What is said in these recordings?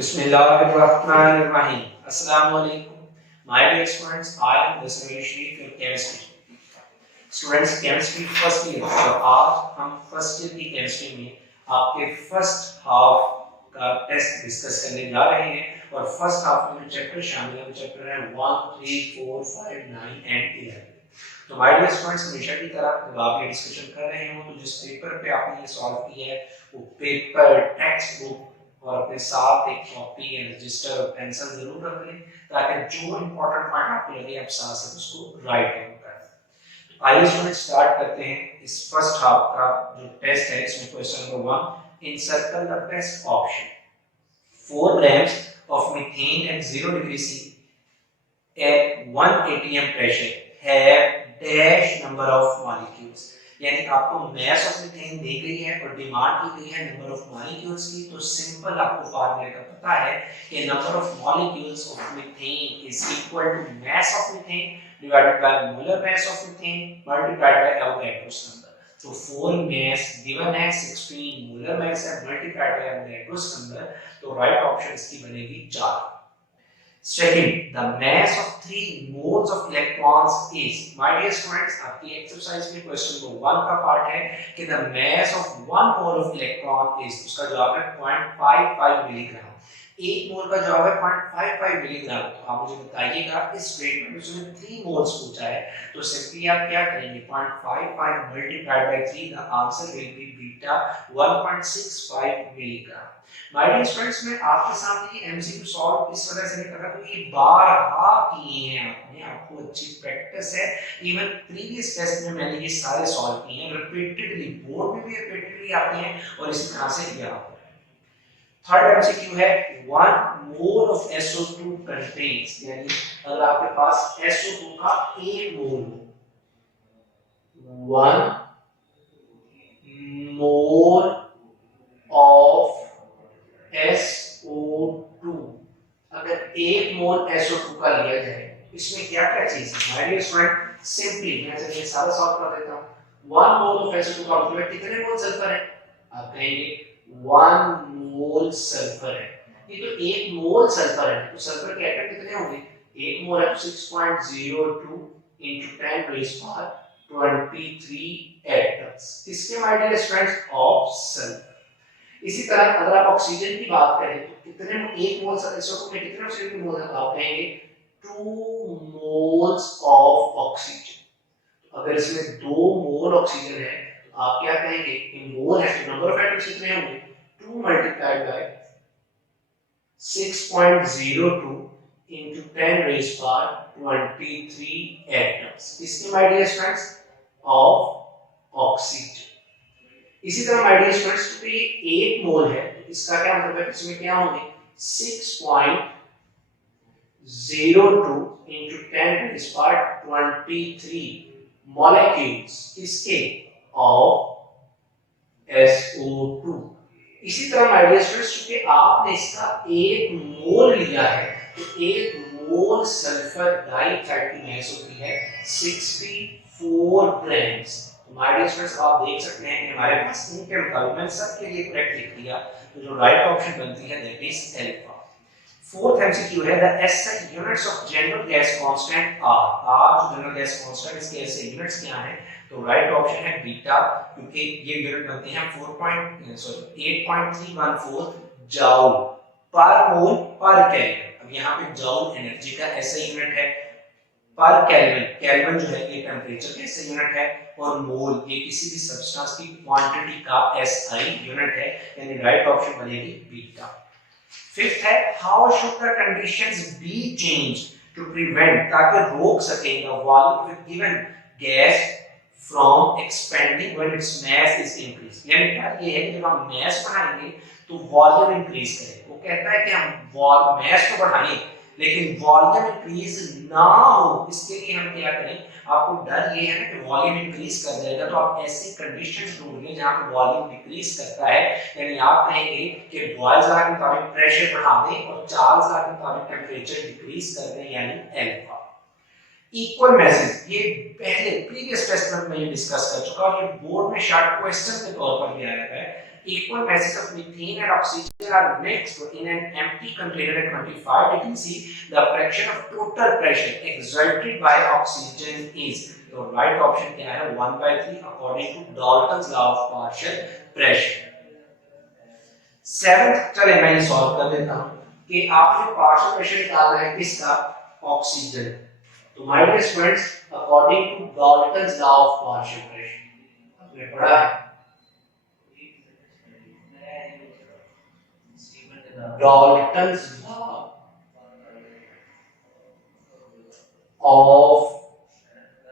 Bismillahirrahmanirrahim. Assalamu alaikum. My dear students, I am Nasir Sharif, your chemistry. Students chemistry first year और आज हम first year की chemistry में आपके first half का टेस्ट डिस्कस करने जा रहे हैं और फर्स्ट हाफ में जो चैप्टर शामिल है वो चैप्टर है 1, 3, 4, 5, 9 एंड 11। तो माय डियर स्टूडेंट्स, हमेशा की तरह जब आप ये डिस्कशन कर रहे हो तो जिस पेपर पे आपने ये सॉल्व किया है वो पेपर टेक्स्ट बुक और अपने साथ एक कॉपी एंड रजिस्टर और पेंसिल जरूर रख लें ताकि जो इंपॉर्टेंट पॉइंट आपको लगे आप साथ साथ उसको राइट डाउन करें। आइए स्टूडेंट स्टार्ट करते हैं इस फर्स्ट हाफ का जो टेस्ट है। इसमें question number 1, encircle the best option. 4 grams of methane at 0 degree C at 1 atm pressure have dash number of molecules। यानी आपको मास ऑफ मीथेन दी गई है और डिमांड की गई है नंबर ऑफ मॉलिक्यूल्स की। तो सिंपल आपको फार्मूले का पता है कि number of molecules of methane is equal to mass of methane divided by molar mass of methane multiplied by Avogadro's number। तो 4 mass given है 16 molar mass है multiplied by Avogadro's number, तो राइट ऑप्शन इसकी बनेगी 4। Second, the mass of 3 moles of electrons is। My dear students, आपकी exercise में question number 1 का part है कि the mass of 1 mole of electron is, उसका जवाब है 0.55 मिलीग्राम। 1 मोल का जवाब है 0.55 मिलीग्राम। तो आप मुझे बताइएगा इस स्टेटमेंट में उसने 3 मोल्स पूछा है तो सिंपली आप क्या करेंगे 0.55 multiplied by 3, the answer will be beta 1.65 milligram. My dear students, मैं आपके सामने ये एमसीक्यू सॉल्व इस वजह से नहीं कर रहा क्योंकि ये बारहा किए हैं आपने, आपको अच्छी प्रैक्टिस है। इवन प्रीवियस टेस्ट में मैंने ये सारे सॉल्व किए हैं, रिपीटेडली बोर्ड में भी रिपीटेडली आते हैं और इसी तरह से ये आप। थर्ड एमसीक्यू है 1 मोल ऑफ SO2 कंटेन्स। यानी अगर आपके पास SO2 का 1 मोल हो, 1 मोल ऑफ SO2, अगर 1 मोल SO2 का लिया जाए इसमें क्या क्या चीज है। माय डियर स्टूडेंट, सिंपली मैं चलिए सारा सॉल्व कर देता हूं। 1 मोल ऑफ SO2 का मतलब कितने मोल सल्फर है, आप कहेंगे 1 मोल सल्फर है। ये तो 1 मोल सल्फर है तो सल्फर के एटम कितने होंगे, 1 मोल है 6.02 into 10 raised power 23 एटम्स। इसके my dear students of sulphur. इसी तरह अगर आप ऑक्सीजन की बात करें तो कितने 1 मोल SO2 में कितने ऑक्सीजन मोल है, आप कहेंगे 2 मोल्स ऑफ ऑक्सीजन। अगर इसमें 2 मोल ऑक्सीजन है तो आप क्या कहेंगे, इन मोल है तो नंबर ऑफ एटम्स कितने होंगे, 2 multiplied by 6.02 into 10 raised power 23 atoms। इसकी my dear students of oxygen. इसी तरह माय डियर स्टूडेंट्स तो ये 1 मोल है तो इसका क्या मतलब है, इसमें क्या होंगे 6.02 into 10 raised power 23 molecules इसके ऑफ SO2। इसी तरह माय डियर स्टूडेंट्स, क्योंकि आपने इसका 1 मोल लिया है तो 1 मोल सल्फर डाइऑक्साइड की मास होती है 64 ग्राम्स। माय डियर स्टूडेंट्स, आप देख सकते हैं कि हमारे पास इनके मुताबिक मैंने सबके लिए करेक्ट लिख दिया तो जो राइट ऑप्शन बनती है that is alpha. Fourth MCQ है the SI units of general gas constant R जो जनरल गैस कांस्टेंट इसके ऐसे यूनिट्स क्या हैं, तो राइट ऑप्शन है बीटा, क्योंकि ये यूनिट बनते हैं 8.314 जूल पर मोल पर केल्विन। अब यहाँ पे जूल एनर्जी का ऐसा यूनिट है, पर केल्विन, केल्विन जो है ये टेंपरेचर का ऐसा यूनिट है और मोल ये किसी भी सब्सटेंस की क्वांटिटी का एसआई यूनिट है, यानी राइट ऑप्शन बनेगी बीटा। फिफ्थ है how should the conditions be change to prevent, ताकि रोक सके the volume with given gas from expanding when its mass is increase. यानी क्या ये है कि जब हम मास बढ़ाएंगे तो वॉल्यूम इंक्रीज करें। वो कहता है कि हम मास तो बढ़ाएं लेकिन वॉल्यूम इंक्रीज ना हो, इसके लिए हम क्या करें, आपको डर ये है ना कि वॉल्यूम इंक्रीज कर जाएगा तो आप ऐसी कंडीशंस ढूंढिए जहां पे वॉल्यूम डिक्रीज करता है। यानी आप कहेंगे कि बॉयल्स लॉ के मुताबिक प्रेशर बढ़ा दें और चार्ल्स लॉ के मुताबिक टेंपरेचर डिक्रीज कर दें, यानी अल्फा। इक्वल मैसेज, ये पहले प्रीवियस टेस्ट में मैं ये डिस्कस कर चुका और ये बोर्ड में शॉर्ट क्वेश्चन के तौर पर भी आया है। equal masses of methane and oxygen are mixed in an empty container at 25 degrees C, the fraction of total pressure exerted by oxygen is, तो right option क्या है 1/3 according to Dalton's law of partial pressure। Seventh चले मैं ये solve कर देता हूं कि आपने पार्शियल प्रेशर निकालना है किसका, ऑक्सीजन। तो my dear students according to Dalton's law of partial pressure आपने पढ़ा है, Dalton's law of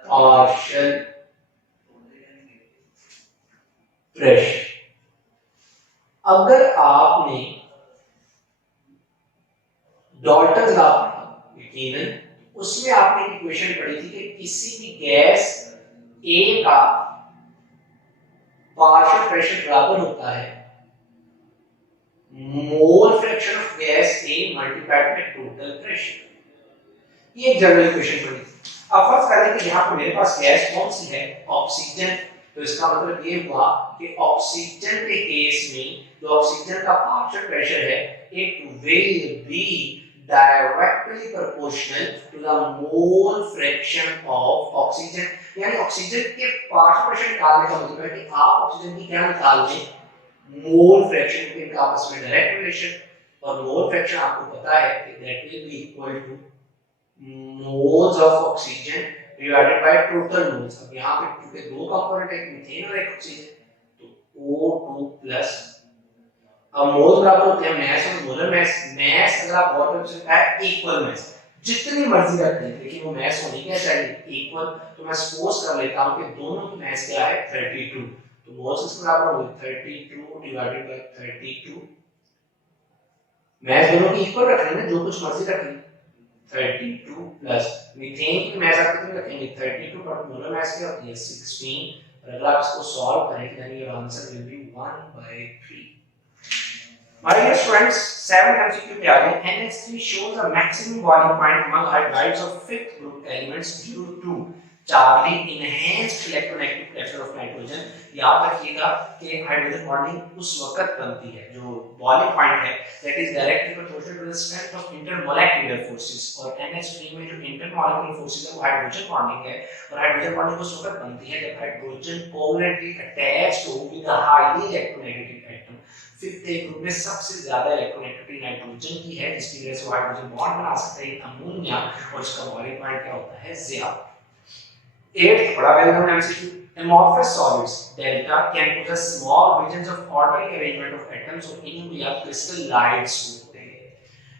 partial pressure. अगर आपने डाल्टन्स लॉ पढ़ा यकीनन उसमें आपने एक इक्वेशन पढ़ी थी कि किसी भी गैस A का पार्शियल प्रेशर बराबर होता है मोल fraction of gas A multiplied by total pressure. ये एक जनरल इक्वेशन पढ़ी थी। अब फर्ज करें कि यहाँ पर मेरे पास गैस कौन सी है, ऑक्सीजन। तो इसका मतलब ये हुआ कि ऑक्सीजन के केस में जो ऑक्सीजन का पार्शियल प्रेशर है it will be directly proportional to the mole fraction of oxygen. यानी ऑक्सीजन के पार्शियल प्रेशर निकालने का मतलब है कि आप ऑक्सीजन की क्या निकाल लें, मोल फ्रैक्शन के इनका आपस में डायरेक्ट रिलेशन, और मोल फ्रैक्शन आपको पता है कि that will be equal two moles of oxygen divided by total moles. अब यहाँ पे क्योंकि दो कंपोनेंट है, मीथेन और एक ऑक्सीजन, तो O2 प्लस, अब मोल्स बराबर होते हैं मैस और मोलर मैस। मैस अगर आप और से लिखा है इक्वल मैस, जितनी मर्जी रख लें लेकिन वो मैस होनी क्या चाहिए, इक्वल। तो मैं सपोज कर लेता हूं कि दोनों की मैस क्या है 32, तो मोल्स इसके बराबर होंगे 32 डिवाइडेड बाय 32। मैस दोनों की इक्वल रख लेना, जो कुछ मर्जी रख लें। 32 प्लस मीथेन की मैस आप कितनी रखेंगे 32, पर मोलर मैस क्या होती है 16। और अगर आप इसको सॉल्व करें तो यानी your answer will B 1/3। My dear students, 7 MCQ पे आ गए। NH3 shows a maximum boiling point among hydrides of fifth group elements due to Charlie enhanced electronegative pressure of nitrogen। याद रखिएगा कि हाइड्रोजन बॉन्डिंग उस वक्त बनती है जो बॉइलिंग पॉइंट है that is directly proportional to the strength of intermolecular forces। और NH3 में जो intermolecular forces है वो हाइड्रोजन बॉन्डिंग है, और हाइड्रोजन बॉन्डिंग उस वक्त बनती है जब हाइड्रोजन कोवलेंटली अटैच्ड हो with a highly electronegative atom. Fifth group में सबसे ज्यादा इलेक्ट्रोनेगेटिविटी नाइट्रोजन की है, जिसकी वजह से हाइड्रोजन बॉन्ड बना सकता है अमोनिया, और इसका बॉइलिंग पॉइंट क्या होता है ज्यादा। 8th बड़ा well known MCQ, amorphous solids delta can possess small regions of orderly arrangement of atoms और इनमें या crystallides होते हैं।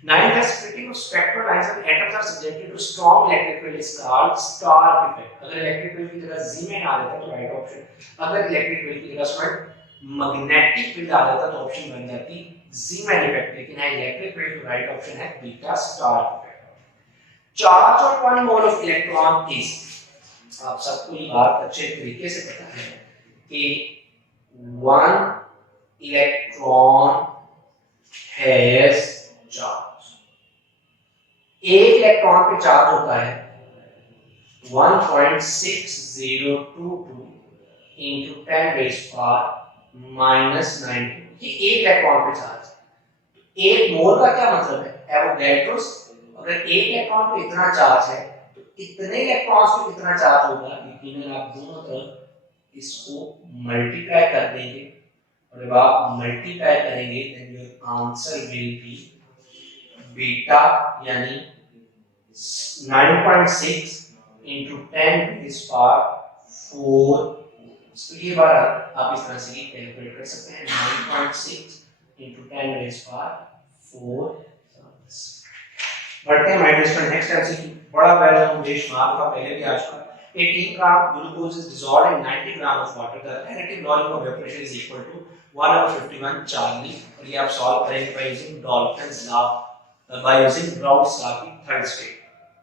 9th the splitting of spectral lines of atoms are subjected to strong electric field is called Stark effect। अगर electric field की जगह Z में आ जाता तो राइट ऑप्शन, अगर इलेक्ट्रिक फील्ड की जगह स्टूडेंट मैग्नेटिक फील्ड आ जाता तो ऑप्शन बन जाती Z-man इफेक्ट, लेकिन है इलेक्ट्रिक फील्ड तो राइट ऑप्शन है beta star effect. Charge on one mole of electron is, आप सबको ये बात अच्छे तरीके से पता है कि 1 इलेक्ट्रॉन हैज चार्ज। एक इलेक्ट्रॉन पे चार्ज होता है 1.6022 into 10 raised power -9। ये एक इलेक्ट्रॉन पे चार्ज। एक मोल का क्या मतलब है, एवोगैड्रोस। अगर एक इलेक्ट्रॉन पे इतना चार्ज है तो इतने इलेक्ट्रॉन्स पे कितना चार्ज होगा, यकीनन आप दोनों तरफ इसको मल्टीप्लाई कर देंगे, और जब आप मल्टीप्लाई करेंगे then your answer will be beta, यानी 9.6 into 10 raised power 4। तो ये बार आप इस तरह से कैलकुलेट कर सकते हैं, 9.6 into 10 raised power 4। बढ़ते हैं माय डियर नेक्स्ट एमसीक्यू, बड़ा वेल नोन बेशुमार का पहले भी आ चुका है। 18 gram glucose is dissolved in 90 gram of water, the relative volume of evaporation is equal to 1/51 Charlie. और ये आप सॉल्व करेंगे by using Dalton's law, by using Brown's law की थर्ड स्टेप।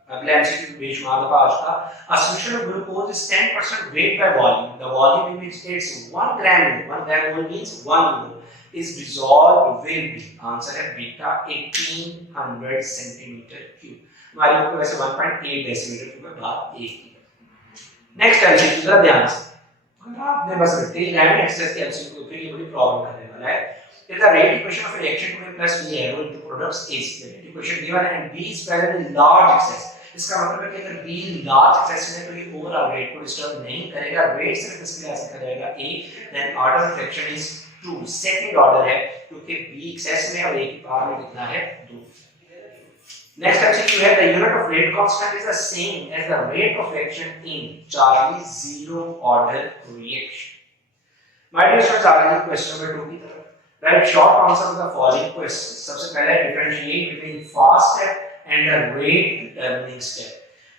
अगला एमसीक्यू बेशुमार का आज का, a solution of glucose is 10% weight by volume, the volume in which it's 1 gram, 1 gram mole means 1 mole is dissolved will be, answer है beta 1800 centimetre cube. हमारी book में वैसे 1.8 डेसीमीटर क्यूब है, बात एक ही। नेक्स्ट एमसीक्यू जरा ध्यान से, अगर आपने बस 11 एक्सरसाइज के एमसीक्यू के लिए बड़ी प्रॉब्लम करने वाला रहा है if the rate equation of a reaction to A plus B arrow into products is the rate equation given and B is present in large excess, इसका मतलब है कि अगर B large excess में तो ये ओवरऑल रेट को disturb नहीं करेगा, रेट सिर्फ इसके लिए लिखा जाएगा A, then order of reaction is 2, second order है क्योंकि B excess में और A की पावर में कितना है 2. Next MCQ है the unit of rate constant is the same as the rate of reaction in Charlie zero order reaction. My dear students, आ गए क्वेश्चन नंबर 2 की तरफ. Write short answer to the following questions. सबसे पहले differentiate between fast step and the rate determining step.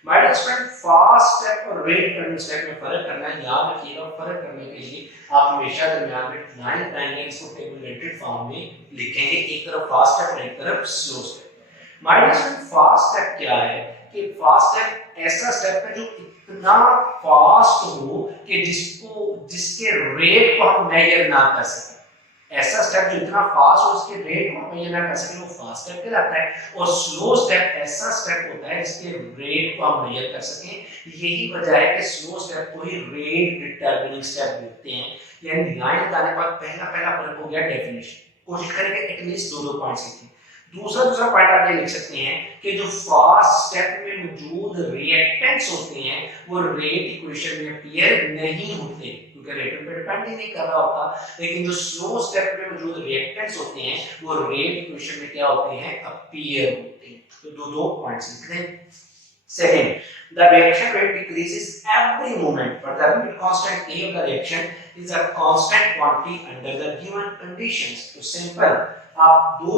My dear student, fast step और rate determining step में फर्क करना याद रखिएगा. फर्क करने के लिए आप हमेशा दरमियान में लाइन बनाएंगे, इसको टेबुलेटेड फॉर्म में लिखेंगे, एक तरफ फास्ट स्टेप और एक तरफ slow step. My dear student, fast step क्या है कि फास्ट स्टेप ऐसा स्टेप है जो इतना फास्ट हो कि जिसके रेट को हम मेजर ना कर सकें. ऐसा स्टेप जो इतना फास्ट हो उसके रेट को मेजर ना कर सके वो फास्ट स्टेप कहलाता है. और स्लो स्टेप ऐसा स्टेप होता है जिसके रेट को हम मेजर कर सकें. यही वजह है कि स्लो स्टेप को ही रेट डिटरमिनिंग स्टेप बोलते हैं. यानी लाइन लगाने पर पहला फर्क हो गया डेफिनेशन. कोशिश करेंगे एटलीस्ट दो पॉइंट्स लिखें. दूसरा पॉइंट आप ये लिख सकते हैं कि जो फास्ट स्टेप में मौजूद रिएक्टेंट्स होते हैं वो रेट इक्वेशन में अपीयर नहीं होते क्योंकि रेट पे डिपेंड ही नहीं कर रहा होता. लेकिन जो स्लो स्टेप में मौजूद रिएक्टेंट्स होते हैं वो रेट इक्वेशन में क्या होते हैं, अपीयर होते हैं. तो दो पॉइंट्स लिख दें. Second, the reaction rate decreases every moment, but the unit constant A of the reaction is a constant quantity under the given conditions. तो सिंपल आप दो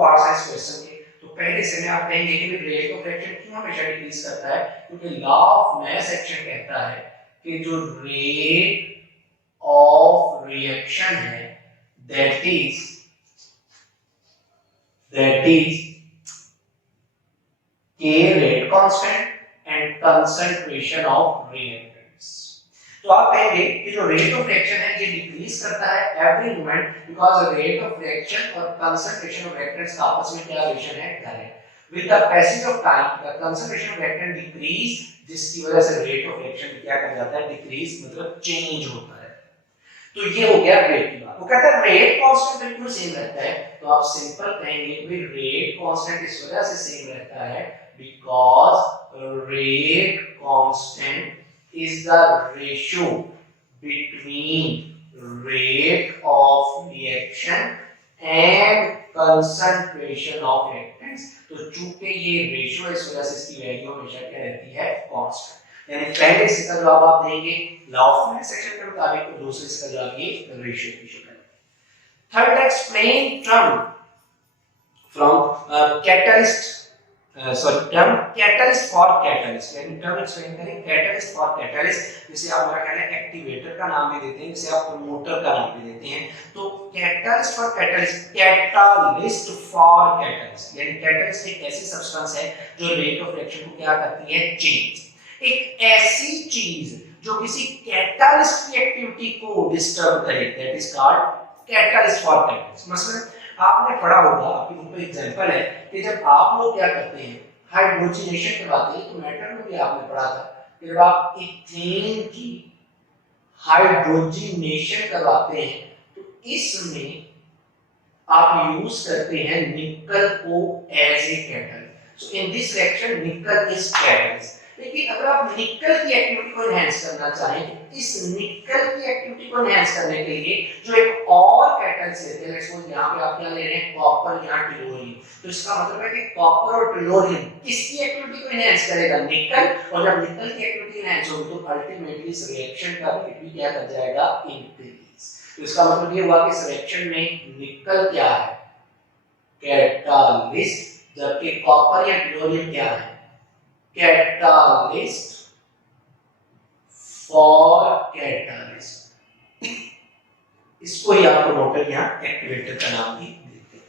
पार्ट्स हैं इस क्वेश्चन के. तो पहले से में आप कहेंगे कि रेट ऑफ रिएक्शन क्यों हमेशा डिक्रीज करता है, क्योंकि लॉ ऑफ मास एक्शन कहता है कि जो रेट ऑफ रिएक्शन है that is K rate constant and concentration of reactants. तो आप कहेंगे कि जो रेट ऑफ रिएक्शन है ये डिक्रीज करता है every moment because rate of reaction और कंसंट्रेशन ऑफ रिएक्टेंट्स का आपस में क्या रिलेशन है, direct. With the passage of time the concentration of reactant decrease, जिसकी वजह से रेट ऑफ रिएक्शन क्या कर जाता है, डिक्रीज मतलब चेंज होता है. तो ये हो गया रेट की बात. वो कहता है रेट कांस्टेंट क्यों सेम रहता है, तो आप सिंपल कहेंगे कि रेट कांस्टेंट इस वजह से सेम रहता है because rate constant is the ratio between rate of reaction and concentration of reactants. तो चूंकि ये रेशियो इस वजह से इसकी वैल्यू हमेशा क्या रहती है, कांस्टेंट. यानी पहले इसका जवाब आप देंगे लॉ ऑफ मास एक्शन के मुताबिक, तो दूसरे इसका जवाब ये रेशियो की शक्ल में. Third, explain term from catalyst term catalyst for catalyst. यानी टर्म एक्सप्लेन करें catalyst for catalyst, जिसे आप मेरा कहना है एक्टिवेटर का नाम भी देते हैं, जिसे आप प्रमोटर का नाम भी देते हैं. तो catalyst for catalyst, catalyst for catalyst, यानी catalyst एक ऐसी सब्सटेंस है जो रेट ऑफ रिएक्शन को क्या करती है, चेंज. एक ऐसी चीज जो किसी कैटलिस्ट की एक्टिविटी को डिस्टर्ब करे, that is called catalyst for catalyst. मसलन आपने पढ़ा होगा, आपकी बुक में एग्जांपल है कि जब आप लोग क्या करते हैं, हाइड्रोजनेशन करवाते हैं, तो मैटर में भी आपने पढ़ा था कि जब आप इथेन की हाइड्रोजनेशन करवाते हैं तो इसमें आप यूज करते हैं निकल को as a catalyst. So in this reaction nickel is catalyst. लेकिन अगर आप निकल की एक्टिविटी को एनहांस करना चाहें तो इस निकल की एक्टिविटी को एनहांस करने के लिए जो एक और कैटलिस्ट लेते हैं, लेट्स सपोज यहां पे आप क्या ले रहे हैं, कॉपर या टेलोरियम. तो इसका मतलब है कि कॉपर और टेलोरियम किसकी एक्टिविटी को एनहांस करेगा, निकल. और जब निकल की एक्टिविटी एनहांस होगी तो अल्टीमेटली इस रिएक्शन का रेट भी क्या कर जाएगा, इंक्रीज. तो इसका मतलब ये हुआ कि इस रिएक्शन में निकल क्या है, कैटलिस्ट, जबकि कॉपर या टेलोरियम क्या है, catalyst for catalyst. इसको ही आप प्रमोटर या एक्टिवेटर का नाम भी देते हैं.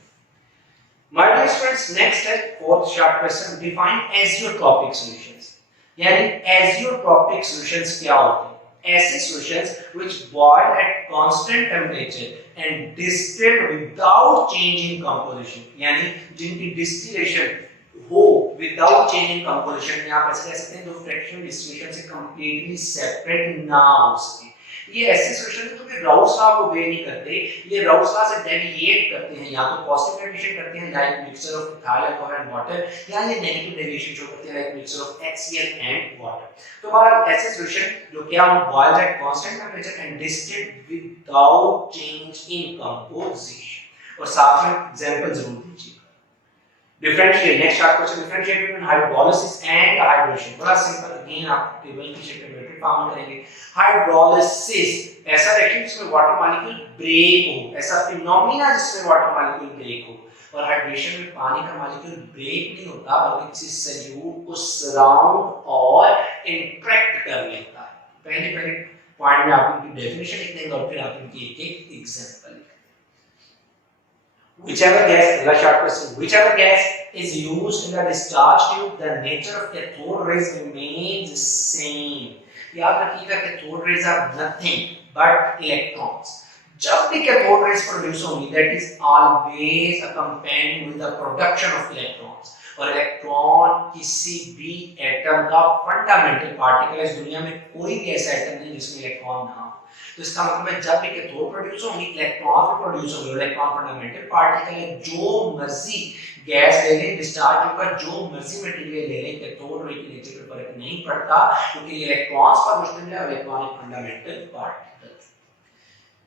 My dear students, next है fourth short question, define azeotropic solutions. यानी azeotropic solutions क्या होते हैं, ऐसे solutions which boil at constant temperature and distilled without changing composition. यानी जिनकी distillation हो विदाउट चेंजिंग कंपोजिशन, में आप ऐसे कह सकते हैं जो फ्रैक्शनल डिस्ट्रीब्यूशन से कंप्लीटली सेपरेट ना हो सके. ये ऐसे सॉल्यूशन है तो कि राउल्स लॉ को obey नहीं करते, ये राउल्स लॉ से डेविएट करते हैं, या तो पॉजिटिव डेविएशन करते हैं like mixture of ethyl alcohol and water, या ये नेगेटिव डेविएशन शो करते हैं like mixture of HCl and water. तो हमारा ऐसे सॉल्यूशन जो क्या हम boiled at constant temperature and distilled without change in composition, और साथ में एग्जांपल जरूर दीजिए। Differentiate, next start question, differentiate between hydrolysis and hydration, बड़ा सिंपल, अगेन आप टेबल की शेप में मेट्रिक फॉर्म करेंगे। हाइड्रोलिसिस ऐसा रिएक्शन जिसमें वाटर मॉलिक्यूल ब्रेक हो, ऐसा फिनोमेना जिसमें वाटर मॉलिक्यूल ब्रेक हो, और हाइड्रेशन में पानी का मॉलिक्यूल ब्रेक नहीं होता बल्कि किसी सॉल्यूट को सराउंड और इंटरैक्ट कर लेता है। पहले पॉइंट में आप इनकी डेफिनेशन लिख देंगे और फिर आप इनकी एक एग्जांपल लिखेंगे। Whichever gas, the short question, whichever gas is used in the discharge tube, the nature of cathode rays remains the same. याद रखिएगा cathode rays are nothing but electrons. जब भी cathode rays प्रोड्यूस होंगी, that is always accompanied with the production of electrons. और electron किसी भी atom का fundamental particle है। इस दुनिया में कोई भी ऐसा एटम नहीं जिसमें इलेक्ट्रॉन ना हो। तो इसका मतलब है जब भी कैथोड प्रोड्यूस होंगी, इलेक्ट्रॉन भी प्रोड्यूस होंगे। इलेक्ट्रॉन फंडामेंटल पार्टिकल है, जो मर्जी गैस ले ले, डिस्चार्ज होकर जो मर्जी मटेरियल ले ले, कैथोड रे के नेचर पर फर्क नहीं पड़ता, क्योंकि इलेक्ट्रॉन्स पर मुश्तमिल है, इलेक्ट्रॉन एक फंडामेंटल पार्टिकल।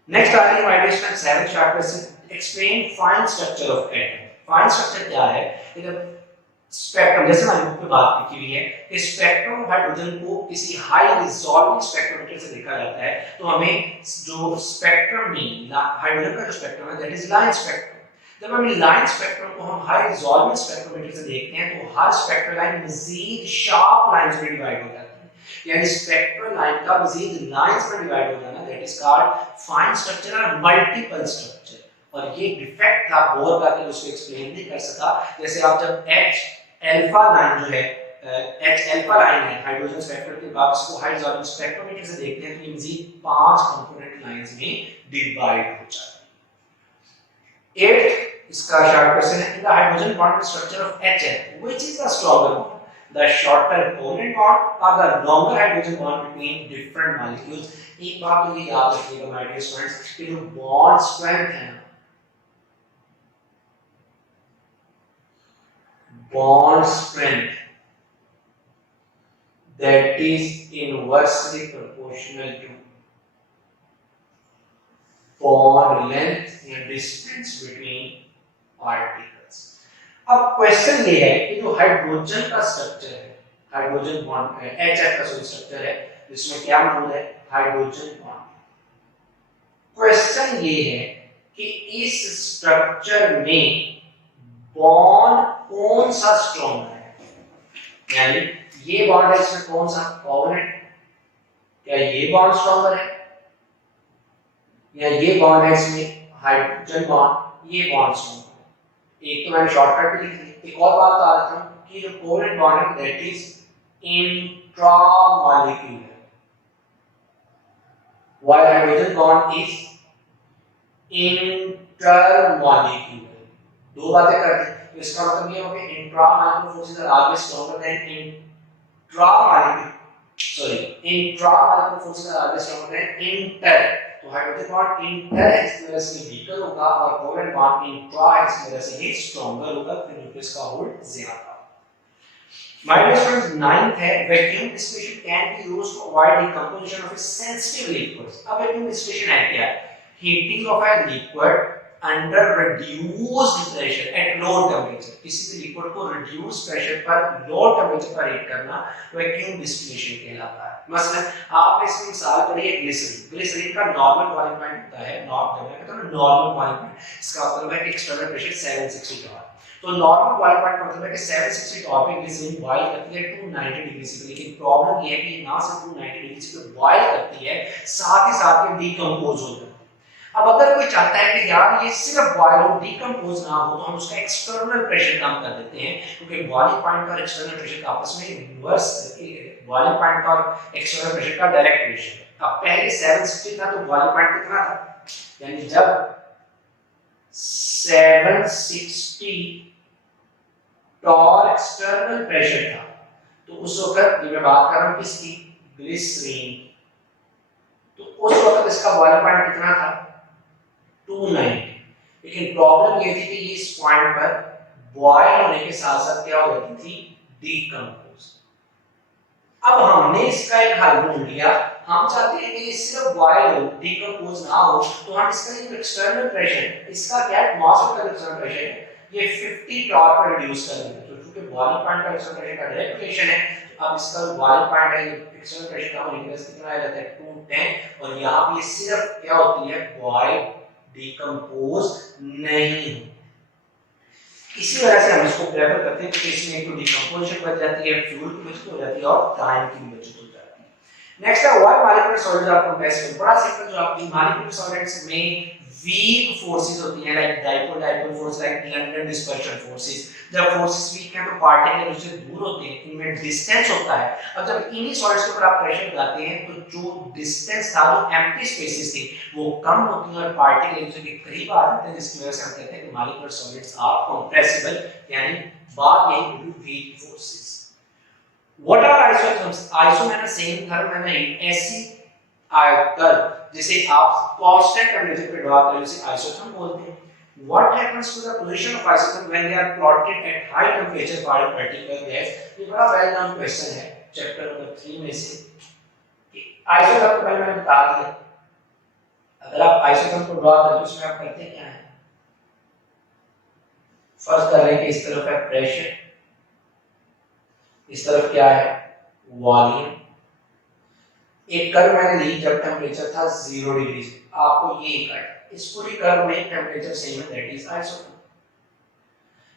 नेक्स्ट आ रही है my dear student 7th chapter से, explain fine structure of atom. Fine structure क्या है? इधर स्पेक्ट्रम, जैसे हमारी बुक में बात की हुई है कि स्पेक्ट्रम ऑफ हाइड्रोजन को किसी हाई रिजॉल्विंग स्पेक्ट्रोमीटर से देखा जाता है, तो हमें जो स्पेक्ट्रम में हाइड्रोजन का जो स्पेक्ट्रम है दैट इज लाइन स्पेक्ट्रम। जब हम लाइन स्पेक्ट्रम को हम हाई रिजॉल्विंग स्पेक्ट्रोमीटर से देखते हैं तो हर स्पेक्ट्रल लाइन मजीद शार्प लाइंस में डिवाइड हो जाती है, यानी स्पेक्ट्रल लाइन का मजीद लाइंस में डिवाइड हो जाना that is called fine structure और मल्टीपल स्ट्रक्चर। और ये डिफेक्ट था बोर का कि उसको एक्सप्लेन नहीं कर सका। जैसे आप जब H अल्फा लाइन जो है H अल्फा लाइन है हाइड्रोजन स्पेक्ट्रम के बाद उसको हाई रिजॉल्विंग स्पेक्ट्रोमीटर से देखते हैं तो ये मजीद 5 कंपोनेंट लाइंस में डिवाइड हो जाती है। 8th इसका शॉर्ट क्वेश्चन है, in the hydrogen bond structure of HN which is the stronger bond, the shorter covalent bond और the longer hydrogen bond between different molecules. एक बात तो ये याद रखिएगा माय डियर स्टूडेंट्स कि जो बॉन्ड स्ट्रेंथ है, bond strength that is inversely proportional to bond length and distance between particles। अब क्वेश्चन ये है कि जो हाइड्रोजन का स्ट्रक्चर है, हाइड्रोजन बॉन्ड HF का स्ट्रक्चर है जिसमें क्या मौजूद है, हाइड्रोजन बॉन्ड। क्वेश्चन ये है कि इस स्ट्रक्चर में बॉन्ड कौन सा स्ट्रॉन्ग है, यानी ये बॉन्ड है इसमें कौन सा कोवेलेंट, क्या ये बॉन्ड स्ट्रॉन्गर है या ये बॉन्ड है इसमें हाइड्रोजन बॉन्ड, ये बॉन्ड स्ट्रॉन्गर है। एक तो मैंने शॉर्टकट पे लिख दिया। एक और बात बता देता हूं कि जो कोवेलेंट बॉन्ड है that is intramolecular, while hydrogen bond is intermolecular। दो बातें करते हैं, तो इसका मतलब ये हो कि intramolecular forces are always stronger than intramolecular, sorry intramolecular forces are always stronger than inter. तो हाइड्रोजन बॉन्ड इंटर है इस वजह से वीकर होगा और कोवेलेंट बॉन्ड इंट्रा है इस वजह से ये स्ट्रॉन्गर होगा, फिर न्यूक्लियस का होल्ड ज्यादा। My dear friends, 9th है vacuum distillation can be used to avoid decomposition of a sensitive liquids। अब vacuum distillation है क्या? Heating of a liquid under reduced pressure at low temperature। किसी भी लिक्विड को reduced pressure पर low temperature पर heat करना vacuum distillation कहलाता है। मसलन आपने इसमें मिसाल पढ़ी है ग्लिसरीन। ग्लिसरीन का नॉर्मल बॉइलिंग पॉइंट होता है, नॉर्मल बॉइलिंग पॉइंट, इसका मतलब है कि एक्सटर्नल प्रेशर 760 टॉर। तो नॉर्मल बॉइलिंग पॉइंट मतलब है कि 760 टॉर पे ग्लिसरीन बॉयल करती है 290 डिग्री से। लेकिन प्रॉब्लम ये है कि ना सिर्फ 290 डिग्री से बॉयल करती है, साथ ही साथ ये डिकम्पोज हो जाती है। अब अगर कोई चाहता है कि यार ये सिर्फ बॉयल हो डिकम्पोज ना हो तो हम उसका एक्सटर्नल प्रेशर कम कर देते हैं, क्योंकि बॉइलिंग पॉइंट और एक्सटर्नल प्रेशर का आपस में इनवर्स, बॉइलिंग पॉइंट और एक्सटर्नल प्रेशर का डायरेक्ट रेशियो। अब पहले 760 था तो बॉइलिंग पॉइंट कितना था, यानी जब 760 टॉर एक्सटर्नल प्रेशर था तो उस वक्त मैं बात कर रहा हूं किसकी, ग्लिसरीन, तो उस वक्त इसका बॉइलिंग पॉइंट कितना था 290। लेकिन प्रॉब्लम ये थी कि इस पॉइंट पर बॉयल होने के साथ साथ क्या हो जाती थी डीकंपोज। अब हमने इसका एक हल ढूंढ लिया, हम चाहते हैं कि ये सिर्फ बॉयल हो डीकंपोज ना हो, तो हम इसका एक एक्सटर्नल प्रेशर, इसका क्या एटमॉस्फेयर का एक्सटर्नल प्रेशर है, ये 50 टॉर पर रिड्यूस कर देंगे। तो क्योंकि बॉइलिंग पॉइंट का एक्सटर्नल प्रेशर का डायरेक्ट रिलेशन है, तो अब इसका बॉइलिंग पॉइंट है एक्सटर्नल प्रेशर का होने के कितना आ जाता है 210, और यहां पे सिर्फ क्या होती है बॉयल, डीकंपोज नहीं। इसी वजह से हम इसको प्रेफर करते हैं कि इसमें एक तो डीकंपोजिशन बच जाती है, फ्यूल की बचत हो जाती है और टाइम की भी बचत हो जाती है। नेक्स्ट है why molecular solids are compressible. बड़ा सिंपल, जो आपकी मॉलिक्यूलर सॉलिड्स में वीक फोर्सेस होती हैं like dipole dipole force, like London dispersion forces, जब फोर्सेस वीक हैं तो पार्टिकल उससे दूर होते हैं, इनमें डिस्टेंस होता है। अब जब इन्हीं सॉलिड्स के ऊपर आप प्रेशर लगाते हैं तो जो डिस्टेंस था, जो एम्प्टी स्पेसेस थी, वो कम होती हैं और पार्टिकल एक दूसरे के करीब आ जाते हैं, जिसकी वजह से हम कहते हैं कि मॉलिक्यूलर सॉलिड्स आर कंप्रेसिबल, यानी बात यही due to weak forces. What are isotops? Iso है ना सेम थर्म है ना, ऐसी आयतन जिसे आप कांस्टेंट टेंपरेचर पे ड्रॉ करें उसे आइसोटोप बोलते हैं। What happens to the position of isotope when they are plotted at high temperature for a particular gas? ये बड़ा वेल नोन क्वेश्चन है चैप्टर नंबर 3 में से। आइसोटोप को पहले मैंने बता दिया, अगर आप आइसोटोप को ड्रॉ करते हो उसमें आप करते क्या है, फर्स्ट कर रहे हैं कि इस तरफ है प्रेशर, इस तरफ क्या है वॉल्यूम। एक कर्व मैंने ली जब टेम्परेचर था 0 डिग्री से, आपको ये कट, इस पूरी कर्व में टेम्परेचर सेम है, दैट इज आइसोटोप।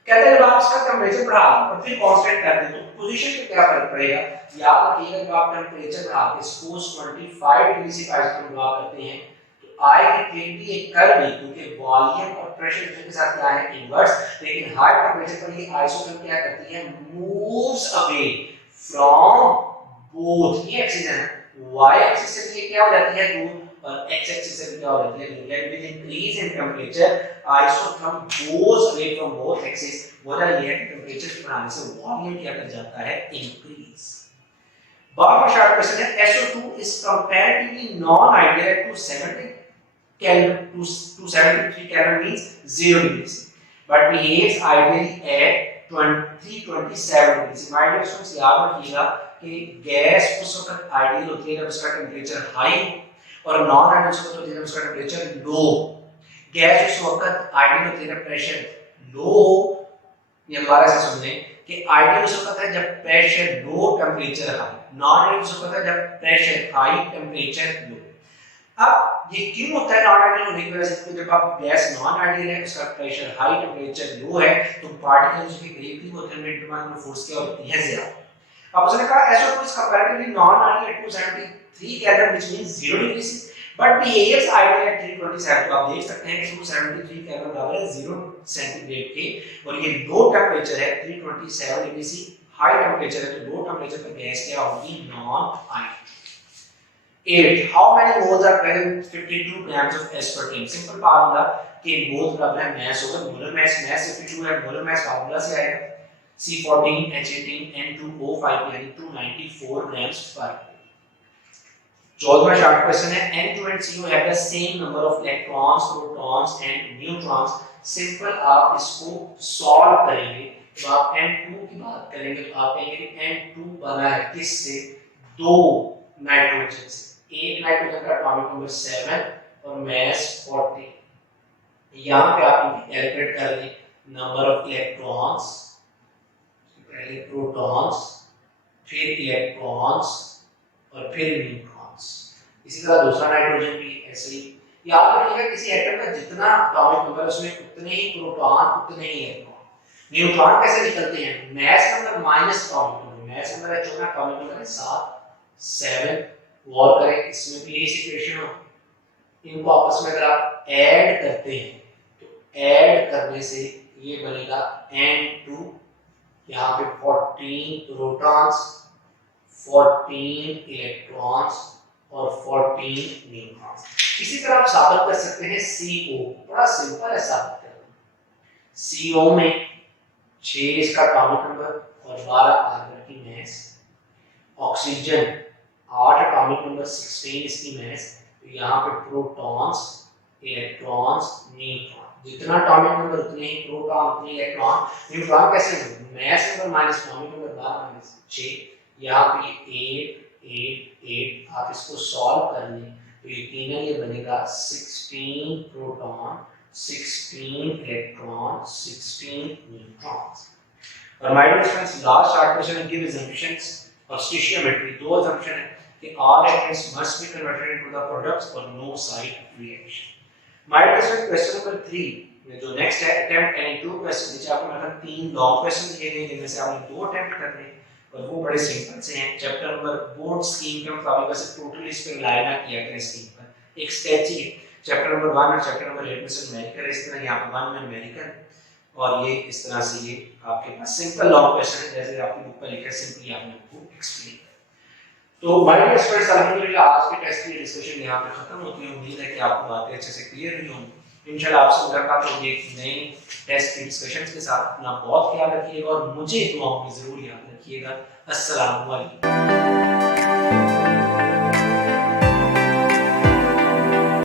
कहते हैं जब आप इसका टेम्परेचर बढ़ा और फिर कांस्टेंट कर दें तो पोजीशन पे क्या फर्क पड़ेगा। याद रखिएगा जब आप टेम्परेचर बढ़ा के सपोज 25 डिग्री से आइसोटोप ड्रॉ करते हैं तो आएगी भी एक कर्व ही, क्योंकि वॉल्यूम और प्रेशर के साथ क्या है इनवर्स। लेकिन हाई टेम्परेचर पर ये आइसोटोप क्या करती है, मूव्स अवे फ्रॉम बोथ, ये एक्सिस है y एक्सिस से ये क्या हो जाती है दूर और x एक्सिस से क्या हो जाती है दूर। यानी with increase in temperature isotope goes away from both axis. वजह ये है कि टेंपरेचर बढ़ाने से वॉल्यूम क्या कर जाता है इंक्रीज। बार शॉर्ट क्वेश्चन है SO2 is comparatively non ideal at 270 Kelvin, 273 Kelvin means 0 degrees, but behaves ideally at 327 degrees। My dear students याद रखिएगा कि गैस उस वक्त आइडियल होती है जब उसका टेंपरेचर हाई हो, और नॉन आइडियल उस वक्त होती है जब उसका टेंपरेचर लो। गैस उस वक्त आइडियल होती है जब प्रेशर लो हो, ये दोबारा से सुन लें कि आइडियल उस वक्त है जब pressure low temperature high, non ideal उस वक्त है जब प्रेशर हाई टेंपरेचर लो। अब ये क्यों होता है नॉन आइडियल होने की वजह से, जब आप गैस नॉन आइडियल है उसका प्रेशर हाई टेंपरेचर लो है तो पार्टिकल्स के करीब होते हैं, इंटरमोलिकुलर फोर्स क्या होती है ज्यादा। अब उसने कहा SO2 is comparatively non-ideal at 273 Kelvin which means 0 degrees but behaves ideal at 327। तो आप देख सकते हैं कि 273 केल्विन बराबर है 0 सेंटीग्रेड के, और ये लो टेंपरेचर है 327 डिग्री सी, हाई टेंपरेचर है तो लो टेंपरेचर पर गैस क्या होगी non ideal. 8 how many moles are present 52 grams of aspartame। Simple formula कि मोल बराबर है मास ओवर मोलर मास, मास 52 है, मोलर मास फार्मूला से आएगा C14 H18 N2O5 यानी 294 grams per mole। 14वां शॉर्ट क्वेश्चन है N2 and CO have the same number of electrons, protons and neutrons। Simple आप इसको सॉल्व करेंगे तो आप N2 की बात करेंगे तो आप कहेंगे N2 बना है किससे, दो नाइट्रोजन से। एक नाइट्रोजन का एटॉमिक नंबर 7 और मास 40। यहां पे आप कैलकुलेट कर लें नंबर ऑफ इलेक्ट्रॉन्स, पहले प्रोटॉन्स फिर इलेक्ट्रॉन्स और फिर न्यूट्रॉन्स। इसी तरह दूसरा नाइट्रोजन भी ऐसे ही। याद रखिएगा किसी एटम का जितना एटॉमिक नंबर उसमें उतने ही प्रोटॉन उतने ही इलेक्ट्रॉन। न्यूट्रॉन कैसे निकलते हैं, mass number minus atomic number, mass number है 14 एटॉमिक नंबर है 7 और करें इसमें भी यही सिचुएशन हो। इनको आपस में अगर आप ऐड करते हैं तो ऐड करने से ये बनेगा N2, यहाँ पे 14 प्रोटॉन्स 14 इलेक्ट्रॉन्स और 14 न्यूट्रॉन्स। इसी तरह आप साबित कर सकते हैं CO, बड़ा सिंपल है साबित करना। CO में 6 इसका एटॉमिक नंबर और 12 कार्बन की मास, ऑक्सीजन 8 एटॉमिक नंबर 16 इसकी मास तो यहाँ पे प्रोटॉन्स, इलेक्ट्रॉन्स, न्यूट्रॉन, जितना एटॉमिक नंबर उतने ही प्रोटॉन, उतने इलेक्ट्रॉन। न्यूट्रॉन कैसे होंगे, mass number minus atomic number 12 minus 6, यहाँ पे 8 8 8, आप इसको सॉल्व कर लें तो यकीनन ये बनेगा 16 प्रोटॉन, 16 इलेक्ट्रॉन, 16 न्यूट्रॉन्स। और my dear friends, last chart question give assumptions of stoichiometry. दो assumption है कि all atoms must be converted into the products or no site of reaction. My dear friends, question number 3 में जो next attempt यानी 2 question नीचे आपको मतलब 3 long question दिए गए जिनमें से आपने 2 अटेम्प्ट करने हैं और वो बड़े सिंपल से हैं। चैप्टर नंबर बोर्ड स्कीम के मुताबिक वैसे टोटली इस पे रिलाई ना किया गया स्कीम पर, एक स्केच ही है। चैप्टर नंबर 1 और चैप्टर नंबर 8 में से न्यूमेरिकल इस तरह, यहाँ पे 1 में न्यूमेरिकल और ये इस तरह से ये आपके पास सिंपल लॉन्ग क्वेश्चन है जैसे आपकी बुक पर लिखा है, सिंपली आपने उसको एक्सप्लेन किया। तो माय डियर स्टूडेंट्स, अल्हम्दुलिल्लाह आज के टेस्ट की डिस्कशन यहाँ पे खत्म होती है। उम्मीद है कि आपको बातें अच्छे से क्लियर हुई होंगी। इंशाल्लाह आपसे मुलाकात होगी एक नई टेस्ट की डिस्कशंस के साथ। अपना बहुत ख्याल रखिएगा और मुझे दुआओं में जरूर याद रखिएगा। अस्सलाम वालेकुम।